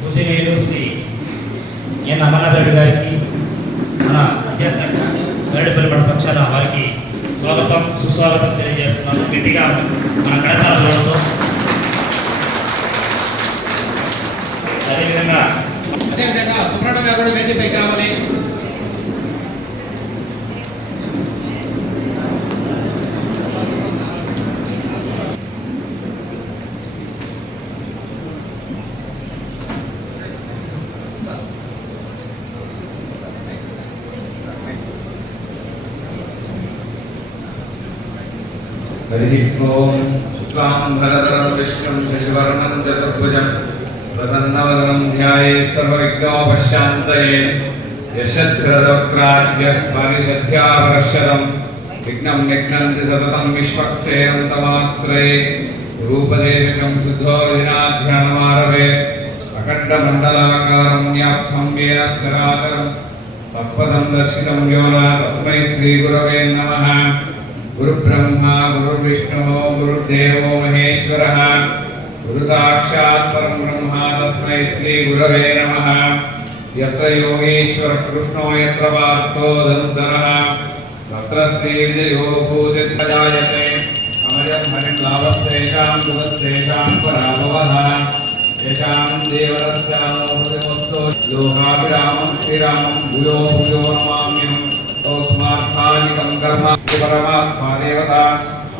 పూజనీయులు శ్రీ ఎన్ అమర్నాథ్ రెడ్డి గారికి మన విద్యాశాఖ గైడ్పల్లి పక్షాన వారికి స్వాగతం సుస్వాగతం తెలియజేస్తున్నాము. గట్టిగా మన కడతాల చూడటం. అదేవిధంగా సుబ్రహ్మణ్య గారు కూడా వేదికపై కావాలి. शुक्लांबरधरं विष्णुं शशिवर्णं चतुर्भुजं प्रसन्नवदनं ध्यायेत् सर्वविघ्नोपशान्तये यशद्ग्रदवक्त्राद्यः परिषद्यापरशतं विघ्नं निघ्नन्ति सततं विश्वक्सेनं तमाश्रये रूपदेशं शुद्धोदिनाध्यानमारभे अखण्डमण्डलाकारं व्याप्तं येन चराचरं तत्पदं दर्शितं यो न तस्मै श्रीगुरवे नमः। गुरु ब्रह्मा गुरु विष्णु गुरुदेवो महेश्वरः गुरु साक्षात् परं ब्रह्म तस्मै श्री गुरवे नमः। यत्र योगेश्वर कृष्णो यत्र पार्थो धनुर्धरः तत्र श्रीविजयो भूतिर्जायते अमजं हरिं लाभस्तेषां दुःस्तेषां पराभवः येषां देवरस्यामोहृतमस्तु लोकाभिरामं श्रीरामं भूयो भूयो नमाम्यहम्। तस्मात्मादिकं कर्म परमात्मा देवता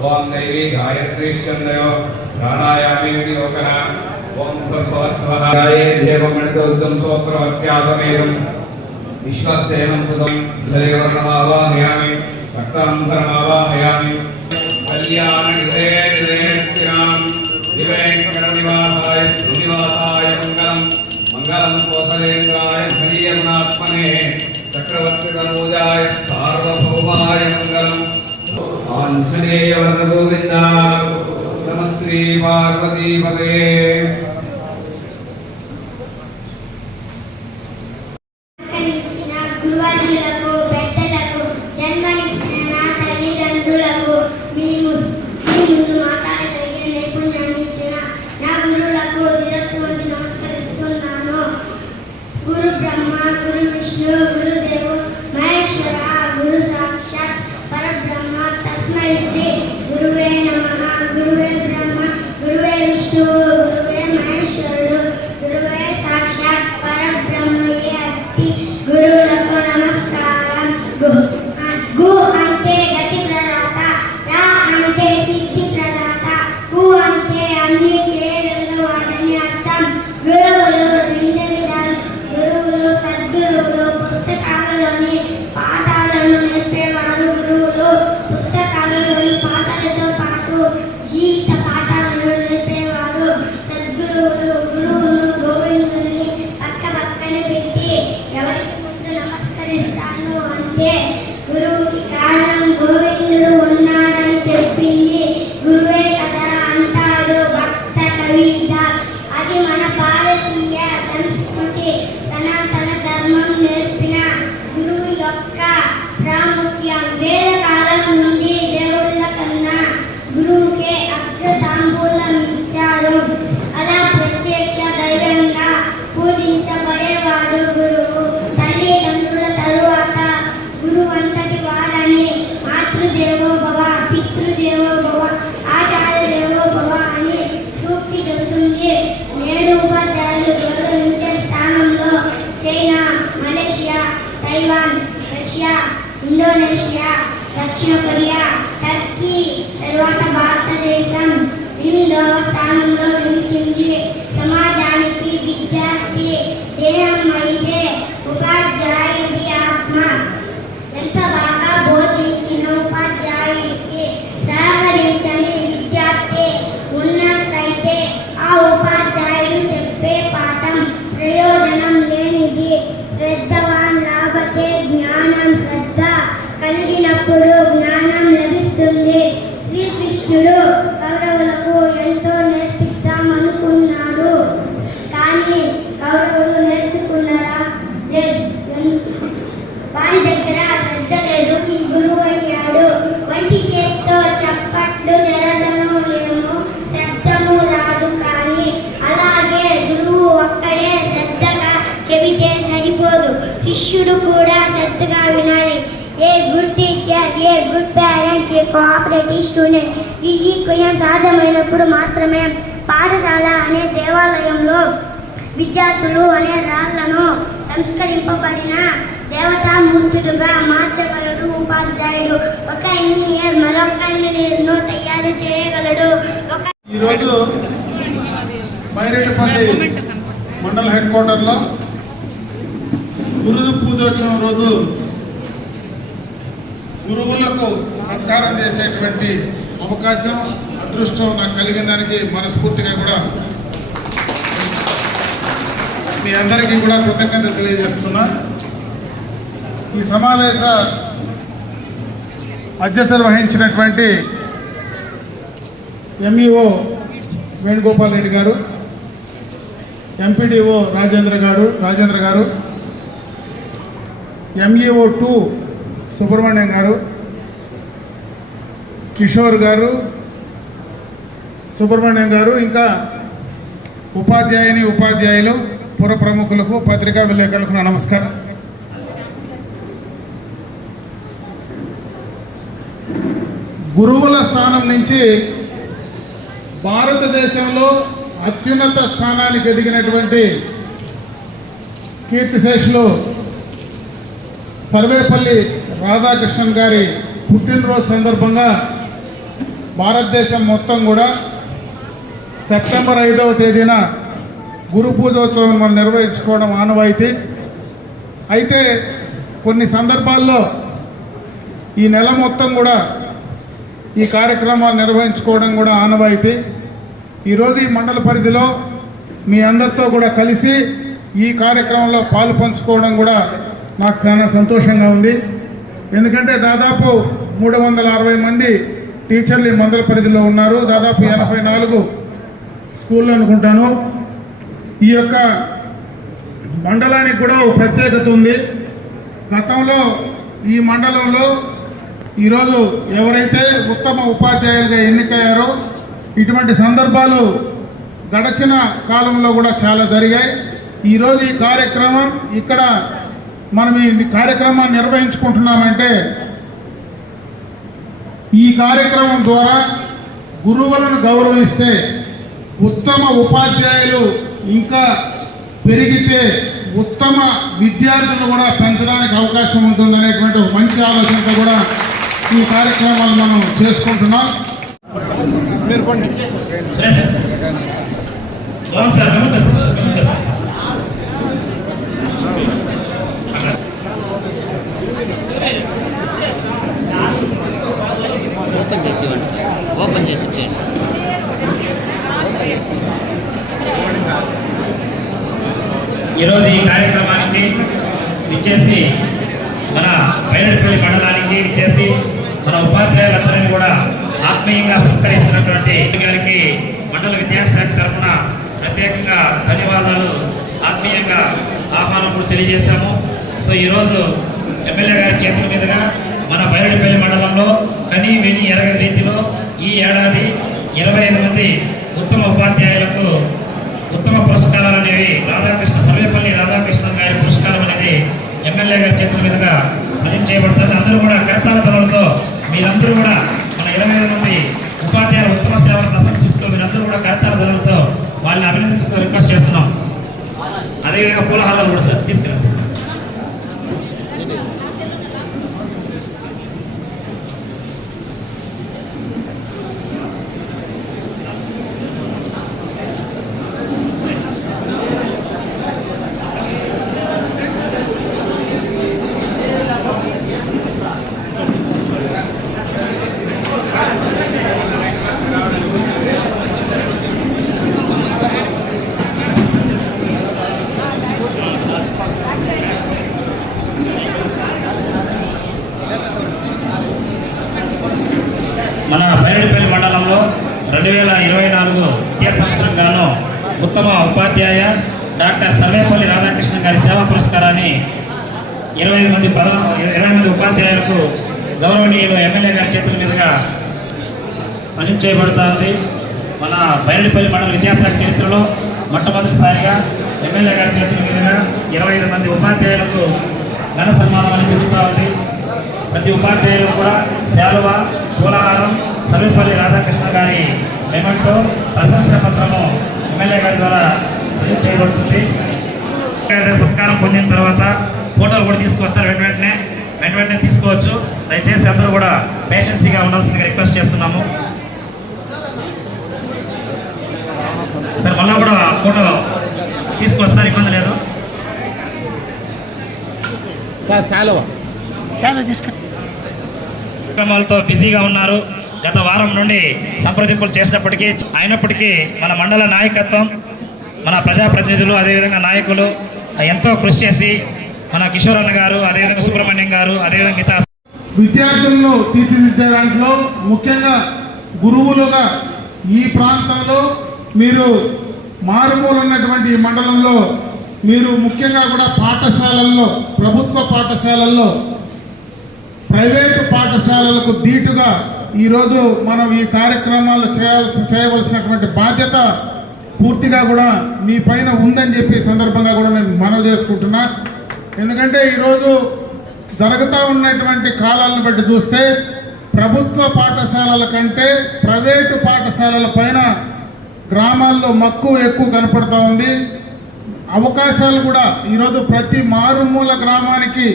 ओम दैवी गायत्री छन्दयो प्राणायामे वियोगः ओम भूर्भुवस्वः देवमणितोद्धं सोत्रवत्यासमेदं विश्वसेनं सुदं जलवर्णमावाहयामि रक्तांबरमावाहयामि कल्याणनिधेनिधेस्थिरां दिवेङ्कटनिवासाय श्रीनिवासाय मङ्गलं मङ्गलं कोसलेन्द्राय हरियमनात्मने चक्रवर्तितनूजाय सार्वभौमाय मङ्गलम्। आञ्जनेय वरद गोविन्द नमः श्री पार्वतीपतये। गुरु ब्रह्मा गुरु विष्णु गुरुदेव महेश्वर गुरु साक्षात् परब्रह्म तस्मै श्री गुरुवे नमः। गुरुवे ब्रह्मा गुरुवे विष्णु गुरुवे महेश्वर गुरुवे साक्षात् परब्रह्म ये अति गुरुలకు నమస్కారం। గు అంటే గతి ప్రదాత, రా అంటే సిద్ధి ప్రదాత, కు అంటే అన్ని చేయగల వాటిని అర్థం। గురువులు రెండు విధాలు, గురువులు సద్గురువులు పుస్తకాలలోని పాఠాలను నేర్పేవారు గురువులు, పుస్తకాలలోని పాఠాలతో పాటు జీవిత పాఠాలను నేర్పేవారు సద్గురువులు। గురువులు గోవిందుని పక్క పక్కన పెట్టి ఎవరికి ముందు నమస్కరిస్తాను అంటే గురువుకి కారణం గోవిందుడు ఉన్నాడని చెప్పింది గురువే కదా అంటాడు భక్త కవిదాస్। అది మన భారతీయ సంస్కృతి సనాతన ధర్మం నేర్పిన గురువు యొక్క ప్రాముఖ్యం। వేదకాలం నుండి దేవుళ్ళ కన్నా గురువుకే అగ్రతాంబూలం ఇచ్చారు। అలా ప్రత్యక్ష దైవంగా పూజించబడేవాడు గురువు। తల్లిదండ్రుల తరువాత గురువు అంతటి వాడని మాతృదేవో భవ పితృదేవో భవ ఆచార్య దేవో భవ అని సూక్తి చెబుతుంది। నేడు ఉపాధ్యాయులు గౌరవించే స్థానంలో China, Malaysia, Taiwan, Russia, Indonesia, దక్షిణ కొరియా, టర్కీ తరువాత భారతదేశం 8వ స్థానంలో నిలిచింది। సమాజానికి విద్యార్థి దేహం అయితే ఉపాధ్యాయుడి ఆత్మ। ఎంత బాగా బోధించిన ఉపాధ్యాయుడికి సహకరించని విద్యార్థి ఉన్నట్లయితే ఆ ఉపాధ్యాయుడు చెప్పే పాఠం ప్రయోజనం లేనిది। శ్రద్ధవాన్ లాభతే జ్ఞానం, శ్రద్ధ కలిగినప్పుడు జ్ఞానం లభిస్తుంది। శ్రీకృష్ణుడు కౌరవులకు ఎంతో నేర్పిద్దామనుకున్నాడు। Cooperative student. ఈ ఈక్వయం సాధ్యమైనప్పుడు మాత్రమే పాఠశాల అనే దేవాలయంలో విద్యార్థులు అనే రాళ్లను సంస్కరింపబడిన దేవతామూర్తులుగా మార్చగలడు ఉపాధ్యాయుడు. ఒక ఇంజనీర్ మరొక ఇంజనీర్ను తయారు చేయగలడు. ఈరోజు బైరెడ్డిపల్లి మండల హెడ్ క్వార్టర్లో గురు పూజోత్సవం రోజు గురువులకు సత్కారం చేసేటువంటి అవకాశం, అదృష్టం నాకు కలిగిన దానికి మనస్ఫూర్తిగా కూడా మీ అందరికీ కూడా కృతజ్ఞత తెలియజేస్తున్నా. ఈ సమావేశ అధ్యక్షత వహించినటువంటి ఎంఈఓ వేణుగోపాల్ రెడ్డి గారు, ఎంపీడీఓ రాజేంద్ర గారు, ఎంఈఓ 2 సుబ్రహ్మణ్యం గారు, కిషోర్ గారు, సుబ్రహ్మణ్యం గారు, ఇంకా ఉపాధ్యాయులు, పుర ప్రముఖులకు, పత్రికా విలేకరులకు నా నమస్కారం. గురువుల స్థానం నుంచి భారతదేశంలో అత్యున్నత స్థానానికి ఎదిగినటువంటి కీర్తిశేషులు సర్వేపల్లి రాధాకృష్ణన్ గారి పుట్టినరోజు సందర్భంగా భారతదేశం మొత్తం కూడా సెప్టెంబర్ 5వ తేదీన గురు పూజోత్సవం మనం నిర్వహించుకోవడం ఆనవాయితీ. అయితే కొన్ని సందర్భాల్లో ఈ నెల మొత్తం కూడా ఈ కార్యక్రమాలు నిర్వహించుకోవడం కూడా ఆనవాయితీ. ఈరోజు ఈ మండల పరిధిలో మీ అందరితో కూడా కలిసి ఈ కార్యక్రమంలో పాలు పంచుకోవడం కూడా నాకు చాలా సంతోషంగా ఉంది. ఎందుకంటే దాదాపు 360 మంది టీచర్లు ఈ మండల పరిధిలో ఉన్నారు. దాదాపు 84 స్కూళ్ళు అనుకుంటాను. ఈ యొక్క మండలానికి కూడా ఒక ప్రత్యేకత ఉంది. గతంలో ఈ మండలంలో ఈరోజు ఎవరైతే ఉత్తమ ఉపాధ్యాయులుగా ఎన్నికయ్యారో ఇటువంటి సందర్భాలు గడచిన కాలంలో కూడా చాలా జరిగాయి. ఈరోజు ఈ కార్యక్రమం ఇక్కడ మనం ఈ కార్యక్రమాన్ని నిర్వహించుకుంటున్నామంటే ఈ కార్యక్రమం ద్వారా గురువులను గౌరవిస్తే ఉత్తమ ఉపాధ్యాయులు ఇంకా పెరిగితే ఉత్తమ విద్యార్థులు కూడా పెంచడానికి అవకాశం ఉంటుందనేటువంటి ఒక మంచి ఆలోచనతో కూడా ఈ కార్యక్రమాలు మనం చేసుకుంటున్నాం. ఓపెన్ చేసి ఇవ్వండి సార్, ఓపెన్ చేసి ఇచ్చేయండి. ఈరోజు ఈ కార్యక్రమానికి ఇచ్చేసి మన బైరెడ్డిపల్లి మండలానికి ఇచ్చేసి మన ఉపాధ్యాయులందరినీ కూడా ఆత్మీయంగా సత్కరిస్తున్నటువంటి గారికి మండల విద్యాశాఖ తరఫున ప్రత్యేకంగా ధన్యవాదాలు, ఆత్మీయంగా ఆహ్వానం కూడా తెలియజేశాము. సో ఈరోజు ఎమ్మెల్యే గారి చేతుల మీదుగా మన బైరెడ్డిపల్లి మండలంలో కనీ విని ఎరగని రీతిలో ఈ ఏడాది 25 మంది ఉత్తమ ఉపాధ్యాయులకు ఉత్తమ పురస్కారాలు అనేవి సర్వేపల్లి రాధాకృష్ణ గారి పురస్కారం అనేది ఎమ్మెల్యే గారి చేతుల మీదుగా ప్రజెంట్ చేయబడుతుంది. అందరూ కూడా కరతాళ ధ్వనులతో మీరందరూ కూడా మన 25 మంది ఉపాధ్యాయుల ఉత్తమ సేవలను ప్రశంసిస్తూ మీరందరూ కూడా కరతాళ ధ్వనులతో వాళ్ళని అభినందించడం రిక్వెస్ట్ చేస్తున్నాం. అదేవిధంగా పూలహారాలు కూడా సార్ తీసుకెళ్ళండి. మన బైరెడ్డిపల్లి మండలంలో 2024 విద్యా సంవత్సరం గాను ఉత్తమ ఉపాధ్యాయ డాక్టర్ సర్వేపల్లి రాధాకృష్ణ గారి సేవా పురస్కారాన్ని 20 మంది ఉపాధ్యాయులకు గౌరవనీయులు ఎమ్మెల్యే గారి చేతుల మీదుగా ప్రజెంట్ చేయబడుతూ ఉంది. మన బైరెడ్డిపల్లి మండల విద్యాశాఖ చరిత్రలో మొట్టమొదటిసారిగా ఎమ్మెల్యే గారి చేతుల మీదుగా 25 మంది ఉపాధ్యాయులకు ఘన సన్మానం అనేది జరుగుతూ ఉంది. ప్రతి ఉపాధ్యాయులు కూడా శాలువ పూలహారం సర్వేపల్లి రాధాకృష్ణ గారి మెమంటో ప్రశంసా పత్రము ఎమ్మెల్యే గారి ద్వారా రిలీజ్ చేయబడుతుంది. సత్కారం పొందిన తర్వాత ఫోటోలు కూడా తీసుకొస్తారు వెంటనే తీసుకోవచ్చు. దయచేసి అందరూ కూడా పేషెన్సీగా ఉండాల్సిందిగా రిక్వెస్ట్ చేస్తున్నాము. సార్ మళ్ళీ కూడా ఫోటో తీసుకొస్తారు, ఇబ్బంది లేదు. కార్యక్రమాలతో బిజీగా ఉన్నారు. గత వారం నుండి సంప్రదింపులు అయినప్పటికీ మన మండల నాయకత్వం, మన ప్రజాప్రతినిధులు, అదేవిధంగా నాయకులు ఎంతో కృషి చేసి మన కిషోర్ అన్న గారు, అదేవిధంగా సుబ్రహ్మణ్యం గారు, అదేవిధంగా మిగతా విద్యార్థులను తీర్చిదిద్దే దాంట్లో ముఖ్యంగా గురువులుగా ఈ ప్రాంతంలో మీరు మారుమూల ఉన్నటువంటి ఈ మండలంలో మీరు ముఖ్యంగా కూడా పాఠశాలల్లో, ప్రభుత్వ పాఠశాలల్లో ప్రైవేటు పాఠశాలలకు ధీటుగా ఈరోజు మనం ఈ కార్యక్రమాలు చేయవలసినటువంటి బాధ్యత పూర్తిగా కూడా మీ పైన ఉందని చెప్పి సందర్భంగా కూడా నేను మనవి చేసుకుంటున్నా. ఎందుకంటే ఈరోజు జరుగుతూ ఉన్నటువంటి కాలాలను బట్టి చూస్తే ప్రభుత్వ పాఠశాలల కంటే ప్రైవేటు పాఠశాలల పైన గ్రామాల్లో మక్కువ ఎక్కువ కనపడుతూ ఉంది. అవకాశాలు కూడా ఈరోజు ప్రతి మారుమూల గ్రామానికి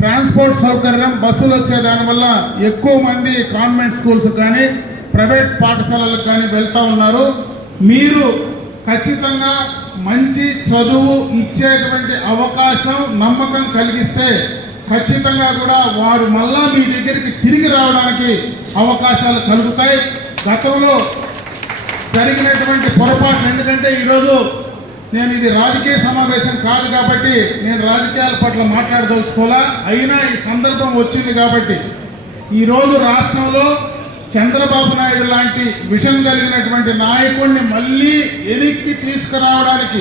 ట్రాన్స్పోర్ట్ సౌకర్యం, బస్సులు వచ్చే దానివల్ల ఎక్కువ మంది కాన్వెంట్ స్కూల్స్ కానీ ప్రైవేట్ పాఠశాలలకు కానీ వెళ్తూ ఉన్నారు. మీరు ఖచ్చితంగా మంచి చదువు ఇచ్చేటువంటి అవకాశం, నమ్మకం కలిగిస్తే ఖచ్చితంగా కూడా వారు మళ్ళా మీ దగ్గరికి తిరిగి రావడానికి అవకాశాలు కలుగుతాయి. గతంలో జరిగినటువంటి పొరపాట్లు, ఎందుకంటే ఈరోజు నేను ఇది రాజకీయ సమావేశం కాదు కాబట్టి నేను రాజకీయాల పట్ల మాట్లాడదలుచుకోవాలా, అయినా ఈ సందర్భం వచ్చింది కాబట్టి ఈరోజు రాష్ట్రంలో చంద్రబాబు నాయుడు లాంటి విషయం కలిగినటువంటి నాయకుడిని మళ్ళీ వెనక్కి తీసుకురావడానికి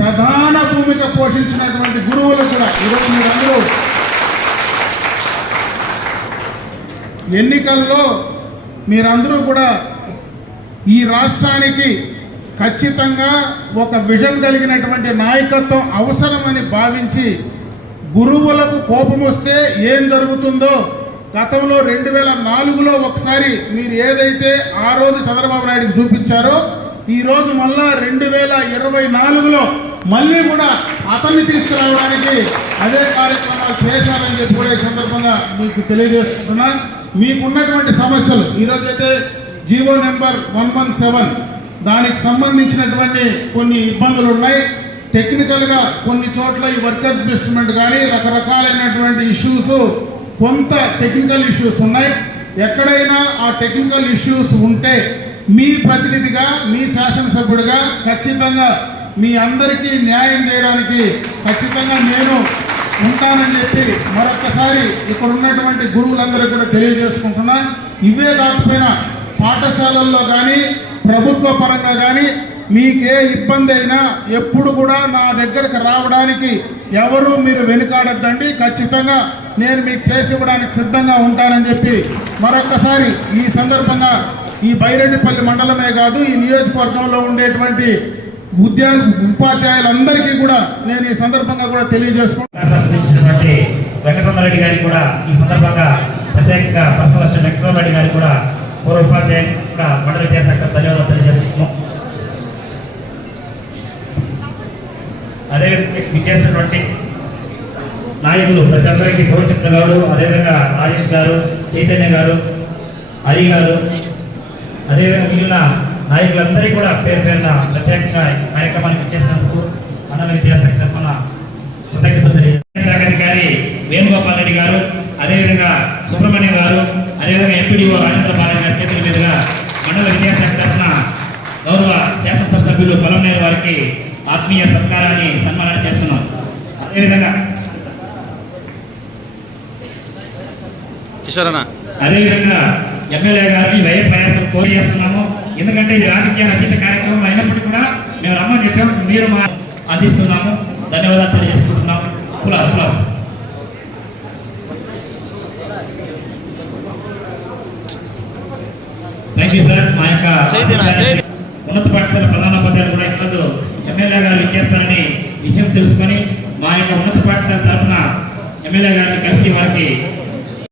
ప్రధాన భూమిక పోషించినటువంటి గురువులు కూడా ఈరోజు మీరందరూ ఎన్నికల్లో మీరందరూ కూడా ఈ రాష్ట్రానికి ఖచ్చితంగా ఒక విజన్ కలిగినటువంటి నాయకత్వం అవసరమని భావించి గురువులకు కోపం వస్తే ఏం జరుగుతుందో గతంలో 2004లో ఒకసారి మీరు ఏదైతే ఆ రోజు చంద్రబాబు నాయుడుకి చూపించారో ఈ రోజు మళ్ళా 2024లో మళ్ళీ కూడా అతన్ని తీసుకురావడానికి అదే కార్యక్రమాలు చేశారని చెప్పి కూడా ఈ సందర్భంగా మీకు తెలియజేస్తున్నా. మీకున్నటువంటి సమస్యలు ఈరోజైతే జీవో నెంబర్ 117 దానికి సంబంధించినటువంటి కొన్ని ఇబ్బందులు ఉన్నాయి. టెక్నికల్గా కొన్ని చోట్ల ఈ వర్క్ అడ్జస్ట్మెంట్ కానీ రకరకాలైనటువంటి ఇష్యూస్, కొంత టెక్నికల్ ఇష్యూస్ ఉన్నాయి. ఎక్కడైనా ఆ టెక్నికల్ ఇష్యూస్ ఉంటే మీ ప్రతినిధిగా, మీ శాసనసభ్యుడిగా ఖచ్చితంగా మీ అందరికీ న్యాయం చేయడానికి ఖచ్చితంగా నేను ఉంటానని చెప్పి మరొకసారి ఇక్కడ ఉన్నటువంటి గురువులందరూ కూడా తెలియజేసుకుంటున్నా. ఇవే కాకపోయినా పాఠశాలల్లో కానీ ప్రభుత్వ పరంగా కానీ మీకే ఇబ్బంది అయినా ఎప్పుడు కూడా నా దగ్గరకు రావడానికి ఎవరు మీరు వెనుకాడద్దండి. ఖచ్చితంగా నేను మీకు చేసి ఇవ్వడానికి సిద్ధంగా ఉంటానని చెప్పి మరొకసారి ఈ సందర్భంగా ఈ బైరెడ్డిపల్లి మండలమే కాదు, ఈ నియోజకవర్గంలో ఉండేటువంటి ఉపాధ్యాయులందరికీ కూడా నేను ఈ సందర్భంగా కూడా తెలియజేసుకుంటున్నాను. వెంకటరమణారెడ్డి గారికి కూడా ఈ సందర్భంగా ప్రత్యేకంగా పర్సనల్ అసిస్టెంట్ వెంకటరమణారెడ్డి గారికి కూడా పూర్వ ఉపాధ్యాయులు కూడా మండల విద్యాశాఖ ధన్యవాదాలు తెలియజేస్తున్నాం. అదేవిధంగా విచ్చేసినటువంటి నాయకులు ప్రతి ఒక్కరికి శివచంద్ర గారు, అదేవిధంగా రాజేష్ గారు, చైతన్య గారు, హరి గారు, అదేవిధంగా మిగిలిన నాయకులందరికీ కూడా పేరు పేరున ప్రత్యేకంగా కార్యక్రమానికి వచ్చేసినందుకు మండల విద్యాశాఖ తరఫున కృతజ్ఞతలు తెలియజేశాఖ అధికారి వేణుగోపాల్ రెడ్డి గారు, అదేవిధంగా సుబ్రహ్మణ్యం గారు, అదేవిధంగా ఎంపీడీఓ రాజేంద్ర పాలెం గారి చేతుల మీదుగా మండల విద్యాశాఖ తరఫున గౌరవ శాసనసభ సభ్యులు పొలంనేరు వారికి ఆత్మీయ సత్కారాన్ని సన్మానం చేస్తున్నాం. అదేవిధంగా ఎమ్మెల్యే గారిని వ్యయ ప్రయాసం కోరి చేస్తున్నాము. ఎందుకంటే ఇది రాజకీయ అతీత కార్యక్రమం అయినప్పటికీ కూడా మేము రమ్మని చెప్పాము, మీరు మా అందిస్తున్నాము. ధన్యవాదాలు తెలియజేసుకుంటున్నాము. Thank you sir. మా యొక్క ఉన్నత పాఠశాల ప్రధానోపాధ్యాయులు కూడా ఈరోజు ఎమ్మెల్యే గారు ఇచ్చేస్తారని విషయం తెలుసుకొని మా యొక్క ఉన్నత పాఠశాల తరఫున ఎమ్మెల్యే గారిని కలిసి వారికి